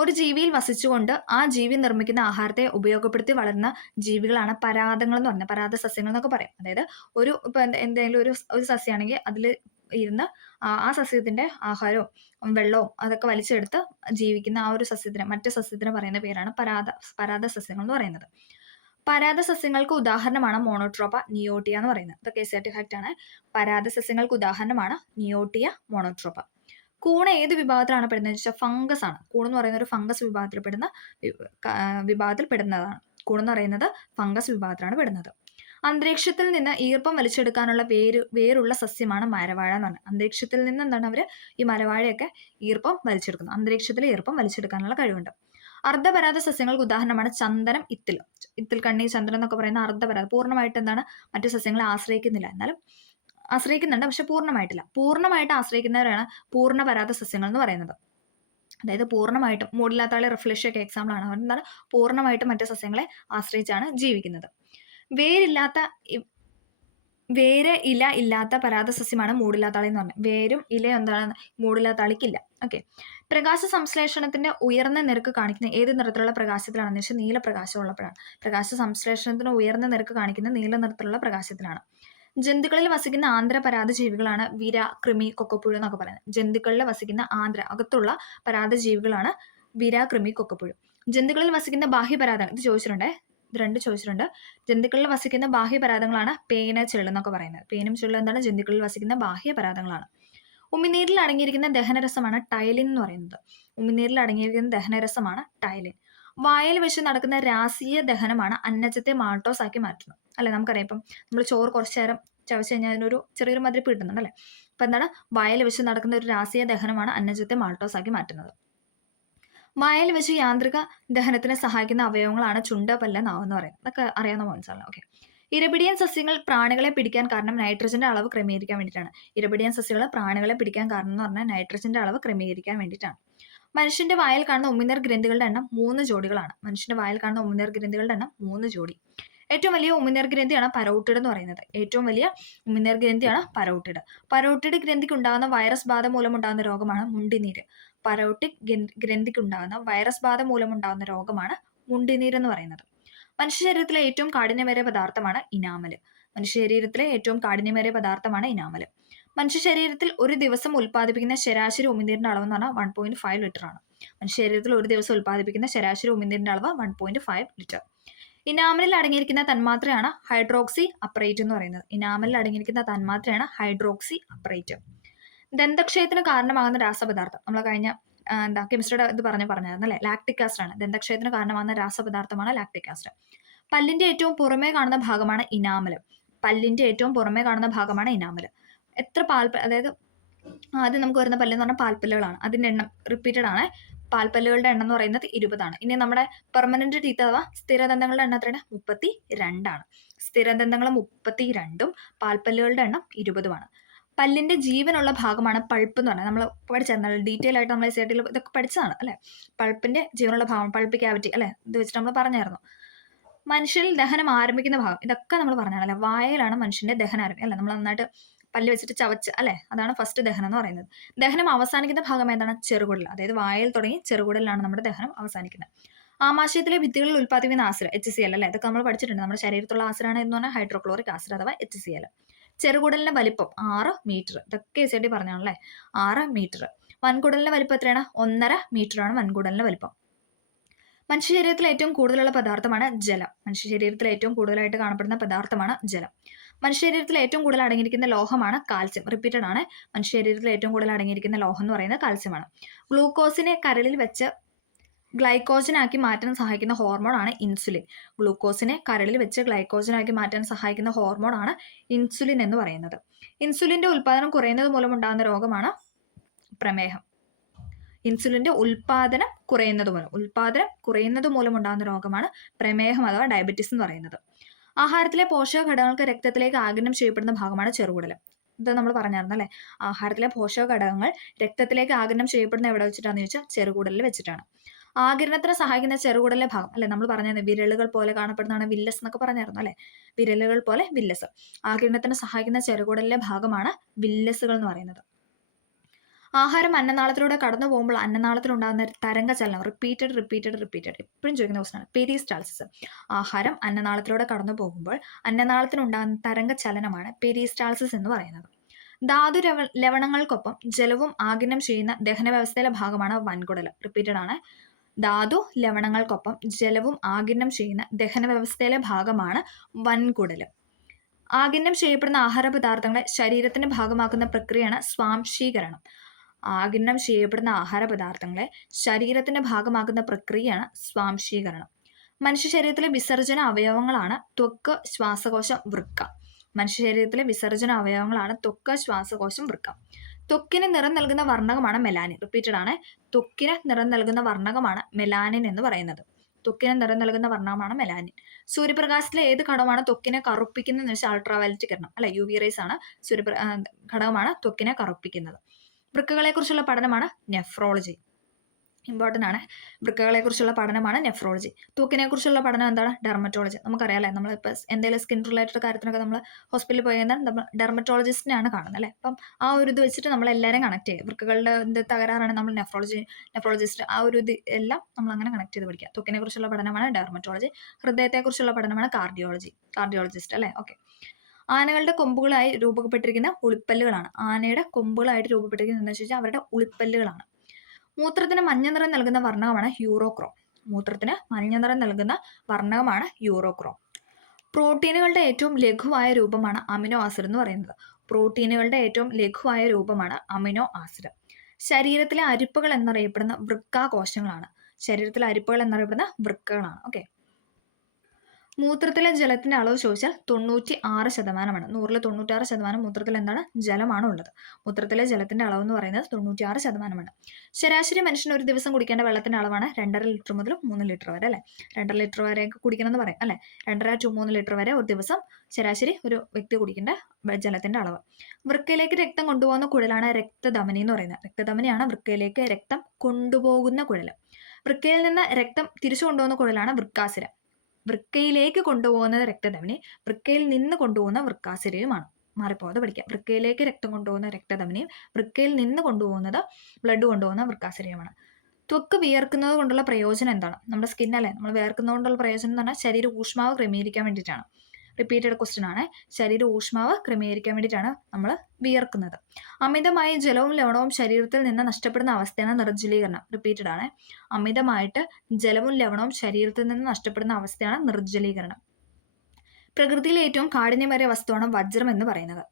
ഒരു ജീവിയിൽ വസിച്ചുകൊണ്ട് ആ ജീവി നിർമ്മിക്കുന്ന ആഹാരത്തെ ഉപയോഗപ്പെടുത്തി വളരുന്ന ജീവികളാണ് പരാദങ്ങൾ എന്ന് പറയുന്നത്. പരാദ സസ്യങ്ങൾ എന്നൊക്കെ പറയും. അതായത് ഇപ്പൊ എന്തെങ്കിലും ഒരു സസ്യമാണെങ്കിൽ അതിൽ ഇരുന്ന് ആ സസ്യത്തിന്റെ ആഹാരവും വെള്ളവും അതൊക്കെ വലിച്ചെടുത്ത് ജീവിക്കുന്ന ആ ഒരു സസ്യത്തിന്, മറ്റു സസ്യത്തിന് പറയുന്ന പേരാണ് പരാദ സസ്യങ്ങൾ എന്ന് പറയുന്നത്. പരാദ സസ്യങ്ങൾക്ക് ഉദാഹരണമാണ് മോണോട്രോപ്പ, നിയോട്ടിയ എന്ന് പറയുന്നത്. ഇതൊക്കെ എസ്സേർട്ടിക് ഫാക്ട് ആണ്. പരാദ സസ്യങ്ങൾക്ക് ഉദാഹരണമാണ് നിയോട്ടിയ, മോണോട്രോപ്പ. കൂൺ ഏത് വിഭാഗത്തിലാണ് പെടുന്നത് വെച്ചാൽ ഫംഗസ് ആണ്. കൂൺ എന്ന് പറയുന്ന ഒരു ഫംഗസ് വിഭാഗത്തിൽപ്പെടുന്നതാണ്. കൂൺ എന്ന് പറയുന്നത് ഫംഗസ് വിഭാഗത്തിലാണ് പെടുന്നത്. അന്തരീക്ഷത്തിൽ നിന്ന് ഈർപ്പം വലിച്ചെടുക്കാനുള്ള വേരുള്ള സസ്യമാണ് മരവാഴ എന്ന് പറഞ്ഞത്. അന്തരീക്ഷത്തിൽ നിന്ന് എന്താണ് അവർ ഈ മരവാഴയൊക്കെ ഈർപ്പം വലിച്ചെടുക്കുന്നത്. അന്തരീക്ഷത്തിൽ ഈർപ്പം വലിച്ചെടുക്കാനുള്ള കഴിവുണ്ട്. അർദ്ധപരാദ സസ്യങ്ങൾക്ക് ഉദാഹരണമാണ് ചന്ദനം, ഇത്തിൽ കണ്ണി, ചന്ദനം എന്നൊക്കെ പറയുന്ന അർദ്ധപരാദ. പൂർണ്ണമായിട്ട് എന്താണ്, മറ്റു സസ്യങ്ങളെ ആശ്രയിക്കുന്നില്ല, എന്നാലും ആശ്രയിക്കുന്നുണ്ട്, പക്ഷെ പൂർണ്ണമായിട്ടില്ല. പൂർണ്ണമായിട്ട് ആശ്രയിക്കുന്നവരാണ് പൂർണ്ണപരാദ സസ്യങ്ങൾ എന്ന് പറയുന്നത്. അതായത് പൂർണ്ണമായിട്ടും, മൂടില്ലാത്താളി, റിഫ്ലഷ് ഒക്കെ എക്സാമ്പിൾ ആണ്. എന്താണ്, പൂർണ്ണമായിട്ടും മറ്റു സസ്യങ്ങളെ ആശ്രയിച്ചാണ് ജീവിക്കുന്നത്. ഇല ഇല്ലാത്ത പരാദ സസ്യമാണ് മൂടില്ലാത്താളി എന്ന് പറഞ്ഞത്. വേരും ഇലയും എന്താണ്, മൂടില്ലാത്താളിക്കില്ല. ഓക്കെ, പ്രകാശ സംശ്ലേഷണത്തിന്റെ ഉയർന്ന നിരക്ക് കാണിക്കുന്ന ഏത് നിറത്തിലുള്ള പ്രകാശത്തിലാണെന്ന് വെച്ചാൽ നീല പ്രകാശം ഉള്ളപ്പോഴാണ്. പ്രകാശ സംശ്ലേഷണത്തിന് ഉയർന്ന നിരക്ക് കാണിക്കുന്ന നീല നിറത്തിലുള്ള പ്രകാശത്തിലാണ്. ജന്തുക്കളിൽ വസിക്കുന്ന ആന്ധ്രപരാദ ജീവികളാണ് വിര, കൃമി, കൊക്കപ്പുഴു എന്നൊക്കെ പറയുന്നത്. ജന്തുക്കളിൽ വസിക്കുന്ന അകത്തുള്ള പരാദ ജീവികളാണ് വിര, കൃമി, കൊക്കപ്പുഴു. ജന്തുക്കളിൽ വസിക്കുന്ന ബാഹ്യപരാദങ്ങൾ, ഇത് ചോദിച്ചിട്ടുണ്ടേ, ഇത് രണ്ട് ചോദിച്ചിട്ടുണ്ട്. ജന്തുക്കളിൽ വസിക്കുന്ന ബാഹ്യപരാദങ്ങളാണ് പേന, ചെള്ള് എന്നൊക്കെ പറയുന്നത്. പേനും ചെള്ളും എന്താണ്, ജന്തുക്കളിൽ വസിക്കുന്ന ബാഹ്യപരാദങ്ങളാണ്. ഉമിനീരിൽ അടങ്ങിയിരിക്കുന്ന ദഹനരസമാണ് ടൈലിൻ എന്ന് പറയുന്നത്. ഉമിനീരിൽ അടങ്ങിയിരിക്കുന്ന ദഹനരസമാണ് ടൈലിൻ. വായിൽ വെച്ച് നടക്കുന്ന രാസീയ ദഹനമാണ് അന്നജത്തെ മാൾട്ടോസ് ആക്കി മാറ്റുന്നത്, അല്ലെ? നമുക്കറിയാം, ഇപ്പം നമ്മൾ ചോറ് കുറച്ചു നേരം ചവച്ച് കഴിഞ്ഞാൽ അതിനൊരു ചെറിയൊരു മതിരിപ്പ് കിട്ടുന്നുണ്ട്, അല്ലേ? അപ്പം എന്താണ്, വായിൽ വെച്ച് നടക്കുന്ന ഒരു രാസീയ ദഹനമാണ് അന്നജത്തെ മാൾട്ടോസ് ആക്കി മാറ്റുന്നത്. വായിൽ വെച്ച് യാന്ത്രിക ദഹനത്തിന് സഹായിക്കുന്ന അവയവങ്ങളാണ് ചുണ്ട്, പല്ല്, നാവ് എന്ന് പറയുന്നത്. അതൊക്കെ അറിയാവുന്ന പോയിന്റ്സ് ആണ്. ഓക്കെ, ഇരപിടിയൻ സസ്യങ്ങൾ പ്രാണികളെ പിടിക്കാൻ കാരണം നൈട്രജന്റെ അളവ് ക്രമീകരിക്കാൻ വേണ്ടിയിട്ടാണ്. ഇരപിടിയൻ സസ്യങ്ങൾ പ്രാണികളെ പിടിക്കാൻ കാരണം എന്ന് പറഞ്ഞാൽ നൈട്രജന്റെ അളവ് ക്രമീകരിക്കാൻ വേണ്ടിയിട്ടാണ്. മനുഷ്യന്റെ വായിൽ കാണുന്ന ഉമിനീർ ഗ്രന്ഥികളുടെ എണ്ണം 3 ജോഡികളാണ്. മനുഷ്യന്റെ വായിൽ കാണുന്ന ഉമിനീർ ഗ്രന്ഥികളുടെ എണ്ണം 3 ജോഡി. ഏറ്റവും വലിയ ഉമിനീർ ഗ്രന്ഥിയാണ് പരോട്ടിഡ് എന്ന് പറയുന്നത്. ഏറ്റവും വലിയ ഉമിനീർ ഗ്രന്ഥിയാണ് പരോട്ടിഡ്. പരോട്ടിഡ് ഗ്രന്ഥിക്ക് ഉണ്ടാകുന്ന വൈറസ് ബാധ മൂലമുണ്ടാകുന്ന രോഗമാണ് മുണ്ടിനീര്. പരോട്ടിക് ഗ്രന്ഥിക്കുണ്ടാകുന്ന വൈറസ് ബാധ മൂലമുണ്ടാകുന്ന രോഗമാണ് മുണ്ടിനീര് എന്ന് പറയുന്നത്. മനുഷ്യ ശരീരത്തിലെ ഏറ്റവും കാഠിന്യമേറിയ പദാർത്ഥമാണ് ഇനാമല്. മനുഷ്യ ശരീരത്തിലെ ഏറ്റവും കാഠിന്യമേറിയ പദാർത്ഥമാണ് ഇനാമല്. മനുഷ്യ ശരീരത്തിൽ ഒരു ദിവസം ഉൽപ്പാദിപ്പിക്കുന്ന ശരാശരി ഉമിനീരിന്റെ അളവ് എന്ന് പറഞ്ഞാൽ 1.5 ലിറ്റർ ആണ്. മനുഷ്യ ശരീരത്തിൽ ഒരു ദിവസം ഉൽപ്പാദിപ്പിക്കുന്ന ശരാശരി ഉമിനീരിന്റെ അളവ് 1.5 ലിറ്റർ. ഇനാമലിൽ അടങ്ങിയിരിക്കുന്ന തന്മാത്രയാണ് ഹൈഡ്രോക്സി അപ്രൈറ്റ് എന്ന് പറയുന്നത്. ഇനാമലിൽ അടങ്ങിയിരിക്കുന്ന തന്മാത്രയാണ് ഹൈഡ്രോക്സി അപ്രൈറ്റ്. ദന്തക്ഷയത്തിന് കാരണമാകുന്ന രാസപദാർത്ഥം നമ്മൾ കഴിഞ്ഞ കെമിസ്ട്രിയുടെ ഇത് പറഞ്ഞായിരുന്നു, അല്ലെ? ലാക്ടിക് ആസിഡ് ആണ്. ദന്തക്ഷയത്തിന് കാരണമാകുന്ന രാസപദാർത്ഥമാണ് ലാക്ടിക് ആസിഡ്. പല്ലിന്റെ ഏറ്റവും പുറമേ കാണുന്ന ഭാഗമാണ് ഇനാമല്. പല്ലിന്റെ ഏറ്റവും പുറമേ കാണുന്ന ഭാഗമാണ് ഇനാമല്. എത്ര അതായത് ആദ്യം നമുക്ക് വരുന്ന പല്ല് എന്ന് പറഞ്ഞാൽ പാൽപ്പല്ലുകളാണ്. അതിന്റെ എണ്ണം റിപ്പീറ്റഡ് ആണ്. പാൽപ്പല്ലുകളുടെ എണ്ണം എന്ന് പറയുന്നത് 20 ആണ്. ഇനി നമ്മുടെ പെർമനന്റ് ടീത്ത് അഥവാ സ്ഥിരദന്തങ്ങളുടെ എണ്ണം എത്രയാണ്? 32 ആണ്. സ്ഥിരദന്തങ്ങൾ 32ഉം പാൽപ്പല്ലുകളുടെ എണ്ണം 20ഉമാണ്. പല്ലിൻ്റെ ജീവനുള്ള ഭാഗമാണ് പൾപ്പ് എന്ന് പറയുന്നത്. നമ്മൾ പഠിച്ചായിരുന്നു ഡീറ്റെയിൽ ആയിട്ട് നമ്മൾ SAT ഇതൊക്കെ പഠിച്ചതാണ് അല്ലേ. പൾപ്പിൻ്റെ ജീവനുള്ള ഭാഗം, പൾപ്പ് ക്യാവിറ്റി അല്ലേ, ഇത് വെച്ചിട്ട് നമ്മൾ പറഞ്ഞായിരുന്നു. മനുഷ്യരിൽ ദഹനം ആരംഭിക്കുന്ന ഭാഗം, ഇതൊക്കെ നമ്മൾ പറഞ്ഞാണല്ലേ. വായയിലാണ് മനുഷ്യൻ്റെ ദഹനം ആരംഭിക്കുക അല്ലേ. നമ്മൾ നന്നായിട്ട് പല്ല് വെച്ചിട്ട് ചവച്ച് അല്ലേ, അതാണ് ഫസ്റ്റ് ദഹനം എന്ന് പറയുന്നത്. ദഹനം അവസാനിക്കുന്ന ഭാഗം ഏതാണ്? ചെറുകുടൽ. അതായത് വായയിൽ തുടങ്ങി ചെറുകുടലിലാണ് നമ്മുടെ ദഹനം അവസാനിക്കുന്നത്. ആമാശയത്തിലെ ഭിത്തികളിൽ ഉൽപ്പാദിപ്പിക്കുന്ന ആസിഡ് HCl അല്ലേ, ഇതൊക്കെ നമ്മൾ പഠിച്ചിട്ടുണ്ട്. നമ്മുടെ ശരീരത്തുള്ള ആസിഡാണ് എന്ന് പറഞ്ഞാൽ ഹൈഡ്രോക്ലോറിക് ആസിഡ് അഥവാ HCl. ചെറുകുടലിന്റെ വലിപ്പം 6 മീറ്റർ, ഇതൊക്കെ SAT പറഞ്ഞാണല്ലേ, 6 മീറ്റർ. വൻകുടലിന്റെ വലിപ്പം എത്രയാണ്? 1.5 മീറ്ററാണ് വൻകുടലിന്റെ വലിപ്പം. മനുഷ്യ ശരീരത്തിൽ ഏറ്റവും കൂടുതലുള്ള പദാർത്ഥമാണ് ജലം. മനുഷ്യ ശരീരത്തിൽ ഏറ്റവും കൂടുതലായിട്ട് കാണപ്പെടുന്ന പദാർത്ഥമാണ് ജലം. മനുഷ്യ ശരീരത്തിൽ ഏറ്റവും കൂടുതൽ അടങ്ങിയിരിക്കുന്ന ലോഹമാണ് കാൽസ്യം. റിപ്പീറ്റഡ് ആണ്. മനുഷ്യ ശരീരത്തിൽ ഏറ്റവും കൂടുതൽ അടങ്ങിയിരിക്കുന്ന ലോഹം എന്ന് പറയുന്നത് കാൽസ്യമാണ്. ഗ്ലൂക്കോസിനെ കരളിൽ വെച്ച് ഗ്ലൈക്കോജനാക്കി മാറ്റാൻ സഹായിക്കുന്ന ഹോർമോണാണ് ഇൻസുലിൻ. ഗ്ലൂക്കോസിനെ കരളിൽ വെച്ച് ഗ്ലൈക്കോജനാക്കി മാറ്റാൻ സഹായിക്കുന്ന ഹോർമോണാണ് ഇൻസുലിൻ എന്ന് പറയുന്നത്. ഇൻസുലിന്റെ ഉൽപ്പാദനം കുറയുന്നത് മൂലം ഉണ്ടാകുന്ന രോഗമാണ് പ്രമേഹം. ഇൻസുലിന്റെ ഉൽപാദനം കുറയുന്നത് മൂലം ഉണ്ടാകുന്ന രോഗമാണ് പ്രമേഹം അഥവാ ഡയബറ്റീസ് എന്ന് പറയുന്നത്. ആഹാരത്തിലെ പോഷക ഘടകങ്ങൾക്ക് രക്തത്തിലേക്ക് ആഗിരണം ചെയ്യപ്പെടുന്ന ഭാഗമാണ് ചെറുകുടൽ. ഇത് നമ്മൾ പറഞ്ഞായിരുന്നു അല്ലേ. ആഹാരത്തിലെ പോഷക ഘടകങ്ങൾ രക്തത്തിലേക്ക് ആഗിരണം ചെയ്യപ്പെടുന്ന എവിടെ വെച്ചിട്ടാണെന്ന് ചോദിച്ചാൽ ചെറുകുടലിൽ വെച്ചിട്ടാണ്. ആഗിരണത്തിന് സഹായിക്കുന്ന ചെറുകുടലിലെ ഭാഗം അല്ലെ, നമ്മൾ പറഞ്ഞത് വിരലുകൾ പോലെ കാണപ്പെടുന്നതാണ് വില്ലസ് എന്നൊക്കെ പറഞ്ഞായിരുന്നു അല്ലെ. വിരലുകൾ പോലെ വില്ലസ്. ആഗിരണത്തിന് സഹായിക്കുന്ന ചെറുകുടലിലെ ഭാഗമാണ് വില്ലസുകൾ എന്ന് പറയുന്നത്. ആഹാരം അന്നനാളത്തിലൂടെ കടന്നു പോകുമ്പോൾ അന്നനാളത്തിലുണ്ടാകുന്ന തരംഗചലനം, റിപ്പീറ്റഡ് എപ്പോഴും ചോദിക്കുന്ന ക്വസ്റ്റ്യനാണ്, പെരിസ്റ്റാൾസിസ്. ആഹാരം അന്നനാളത്തിലൂടെ കടന്നു പോകുമ്പോൾ അന്നനാളത്തിനുണ്ടാകുന്ന തരംഗചലനമാണ് പെരിസ്റ്റാൾസിസ് എന്ന് പറയുന്നത്. ധാതു ലവണങ്ങൾക്കൊപ്പം ജലവും ആഗിരണം ചെയ്യുന്ന ദഹന വ്യവസ്ഥയിലെ ഭാഗമാണ് വൻകുടൽ. റിപ്പീറ്റഡ് ആണ്. ധാതു ലവണങ്ങൾക്കൊപ്പം ജലവും ആഗിരണം ചെയ്യുന്ന ദഹന വ്യവസ്ഥയിലെ ഭാഗമാണ് വൻകുടൽ. ആഗിരണം ചെയ്യപ്പെടുന്ന ആഹാര പദാർത്ഥങ്ങളെ ശരീരത്തിന്റെ ഭാഗമാക്കുന്ന പ്രക്രിയയാണ് സ്വാംശീകരണം. ആഗിരണം ചെയ്യപ്പെടുന്ന ആഹാര പദാർത്ഥങ്ങളെ ശരീരത്തിന്റെ ഭാഗമാക്കുന്ന പ്രക്രിയയാണ് സ്വാംശീകരണം. മനുഷ്യ ശരീരത്തിലെ വിസർജന അവയവങ്ങളാണ് ത്വക്ക്, ശ്വാസകോശം, വൃക്ക. മനുഷ്യ ശരീരത്തിലെ വിസർജന അവയവങ്ങളാണ് ത്വക്ക്, ശ്വാസകോശം, വൃക്ക. ത്വക്കിന് നിറം നൽകുന്ന വർണ്ണകമാണ് മെലാനിൻ. റിപ്പീറ്റഡ് ആണ്. ത്വക്കിന് നിറം നൽകുന്ന വർണ്ണകമാണ് മെലാനിൻ എന്ന് പറയുന്നത്. ത്വക്കിന് നിറം നൽകുന്ന വർണ്ണകമാണ് മെലാനിൻ. സൂര്യപ്രകാശത്തിലെ ഏത് ഘടകമാണ് ത്വക്കിനെ കറുപ്പിക്കുന്നതെന്ന് വെച്ചാൽ അൾട്രാവയലറ്റ് കിരണം അല്ലെ, UV റേസ് ആണ് ഘടകമാണ് ത്വക്കിനെ കറുപ്പിക്കുന്നത്. വൃക്കകളെ കുറിച്ചുള്ള പഠനമാണ് നെഫ്രോളജി. ഇമ്പോർട്ടൻ്റ് ആണ്. വൃക്കകളെ കുറിച്ചുള്ള പഠനമാണ് നെഫ്രോളജി. ത്വക്കിനെ കുറിച്ചുള്ള പഠനം എന്താണ്? ഡെർമറ്റോളജി. നമുക്കറിയാമല്ലേ, നമ്മളിപ്പോൾ എന്തെങ്കിലും സ്കിൻ റിലേറ്റഡ് കാര്യത്തിനൊക്കെ നമ്മൾ ഹോസ്പിറ്റലിൽ പോയി കഴിഞ്ഞാൽ നമ്മൾ ഡെർമറ്റോളജിസ്റ്റിനെയാണ് കാണുന്നത് അല്ലേ. അപ്പം ആ ഒരു ഇത് വെച്ചിട്ട് നമ്മൾ എല്ലാവരും കണക്ട് ചെയ്യും. വൃക്കകളുടെ എന്ത് തകരാറാണ് നമ്മൾ നെഫ്രോളജിസ്റ്റ് ആ ഒരു ഇത് എല്ലാം നമ്മൾ അങ്ങനെ കണക്ട് ചെയ്ത് പഠിക്കുക. ത്വക്കിനെ കുറിച്ചുള്ള പഠനമാണ് ഡെർമറ്റോളജി. ഹൃദയത്തെക്കുറിച്ചുള്ള പഠനമാണ് കാർഡിയോളജിസ്റ്റ് അല്ലേ. ഓക്കെ. ആനകളുടെ കൊമ്പുകളായി രൂപപ്പെട്ടിരിക്കുന്ന ഉളിപ്പല്ലുകളാണ്. ആനയുടെ കൊമ്പുകളായിട്ട് രൂപപ്പെട്ടിരിക്കുന്നത് എന്താണെന്ന് വെച്ചാൽ അവരുടെ ഉളിപ്പല്ലുകളാണ്. മൂത്രത്തിന് മഞ്ഞ നിറം നൽകുന്ന വർണ്ണകമാണ് യൂറോക്രോം. പ്രോട്ടീനുകളുടെ ഏറ്റവും ലഘുവായ രൂപമാണ് അമിനോ ആസിഡ് എന്ന് പറയുന്നത്. ശരീരത്തിലെ അരിപ്പകൾ എന്നറിയപ്പെടുന്ന വൃക്കാകോശങ്ങളാണ്. ഓക്കെ. മൂത്രത്തിലെ ജലത്തിന്റെ അളവ് ചോദിച്ചാൽ 96%. 100-ൽ 96% മൂത്രത്തിൽ എന്താണ്? ജലമാണ് ഉള്ളത്. മൂത്രത്തിലെ ജലത്തിന്റെ അളവ് എന്ന് പറയുന്നത് 96%. ശരാശരി മനുഷ്യന് ഒരു ദിവസം കുടിക്കേണ്ട വെള്ളത്തിന്റെ അളവാണ് 2.5 ലിറ്റർ മുതൽ 3 ലിറ്റർ വരെ അല്ലെ. 2.5 ലിറ്റർ വരെ കുടിക്കണം എന്ന് പറയും അല്ലെ. 2.5 to 3 ലിറ്റർ വരെ ഒരു ദിവസം ശരാശരി ഒരു വ്യക്തി കുടിക്കേണ്ട ജലത്തിന്റെ അളവ്. വൃക്കയിലേക്ക് രക്തം കൊണ്ടുപോകുന്ന കുഴലാണ് രക്തധമനി എന്ന് പറയുന്നത്. രക്തധമനിയാണ് വൃക്കയിലേക്ക് രക്തം കൊണ്ടുപോകുന്ന കുഴൽ. വൃക്കയിൽ നിന്ന് രക്തം തിരിച്ചു കൊണ്ടുപോകുന്ന കുഴലാണ് വൃക്കാസിരം. വൃക്കയിലേക്ക് കൊണ്ടുപോകുന്നത് രക്തധമനി, വൃക്കയിൽ നിന്ന് കൊണ്ടുപോകുന്ന വൃക്കാസിരയുമാണ്. മാറിപ്പോകാതെ പഠിക്കുക. വൃക്കയിലേക്ക് രക്തം കൊണ്ടുപോകുന്ന രക്തധമനിയും വൃക്കയിൽ നിന്ന് കൊണ്ടുപോകുന്നത് ബ്ലഡ് കൊണ്ടുപോകുന്ന വൃക്കാസിരയുമാണ്. ത്വക്ക് വിയർക്കുന്നത് കൊണ്ടുള്ള പ്രയോജനം എന്താണ്? നമ്മുടെ സ്കിന്നല്ലേ, നമ്മൾ വിയർക്കുന്നത് കൊണ്ടുള്ള പ്രയോജനം എന്ന് പറഞ്ഞാൽ ശരീര ഊഷ്മാവ് ക്രമീകരിക്കാൻ വേണ്ടിയിട്ടാണ്. റിപ്പീറ്റഡ് ക്വസ്റ്റ്യൻ ആണ്. ശരീര ഊഷ്മാവ് ക്രമീകരിക്കാൻ വേണ്ടിയിട്ടാണ് നമ്മൾ വിയർക്കുന്നത്. അമിതമായി ജലവും ലവണവും ശരീരത്തിൽ നിന്ന് നഷ്ടപ്പെടുന്ന അവസ്ഥയാണ് നിർജ്ജലീകരണം. റിപ്പീറ്റഡ് ആണ്. അമിതമായിട്ട് ജലവും ലവണവും ശരീരത്തിൽ നിന്ന് നഷ്ടപ്പെടുന്ന അവസ്ഥയാണ് നിർജ്ജലീകരണം. പ്രകൃതിയിലെ ഏറ്റവും കാഠിന്യമേറിയ വസ്തുവാണ് വജ്രം എന്ന് പറയുന്നത്.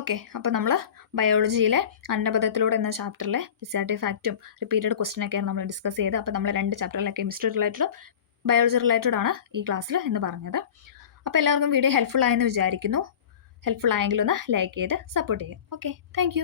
ഓക്കെ. അപ്പോൾ നമ്മൾ ബയോളജിയിലെ അന്നപദത്തിലൂടെ എന്ന ചാപ്റ്ററിലെ SAT ഫാക്റ്റും റിപ്പീറ്റഡ് ക്വസ്റ്റ്യനൊക്കെയാണ് നമ്മൾ ഡിസ്കസ് ചെയ്തത്. അപ്പോൾ നമ്മൾ 2 ചാപ്റ്ററിലെ കെമിസ്ട്രി റിലേറ്റഡും ബയോളജി റിലേറ്റഡ് ആണ് ഈ ക്ലാസ്സിൽ എന്ന് പറഞ്ഞത്. അപ്പോൾ എല്ലാവർക്കും വീഡിയോ ഹെൽപ്ഫുൾ ആയെന്ന് വിചാരിക്കുന്നു. ഹെൽപ്ഫുൾ ആയെങ്കിൽ ഒന്ന് ലൈക്ക് ചെയ്ത് സപ്പോർട്ട് ചെയ്യുക. Okay, thank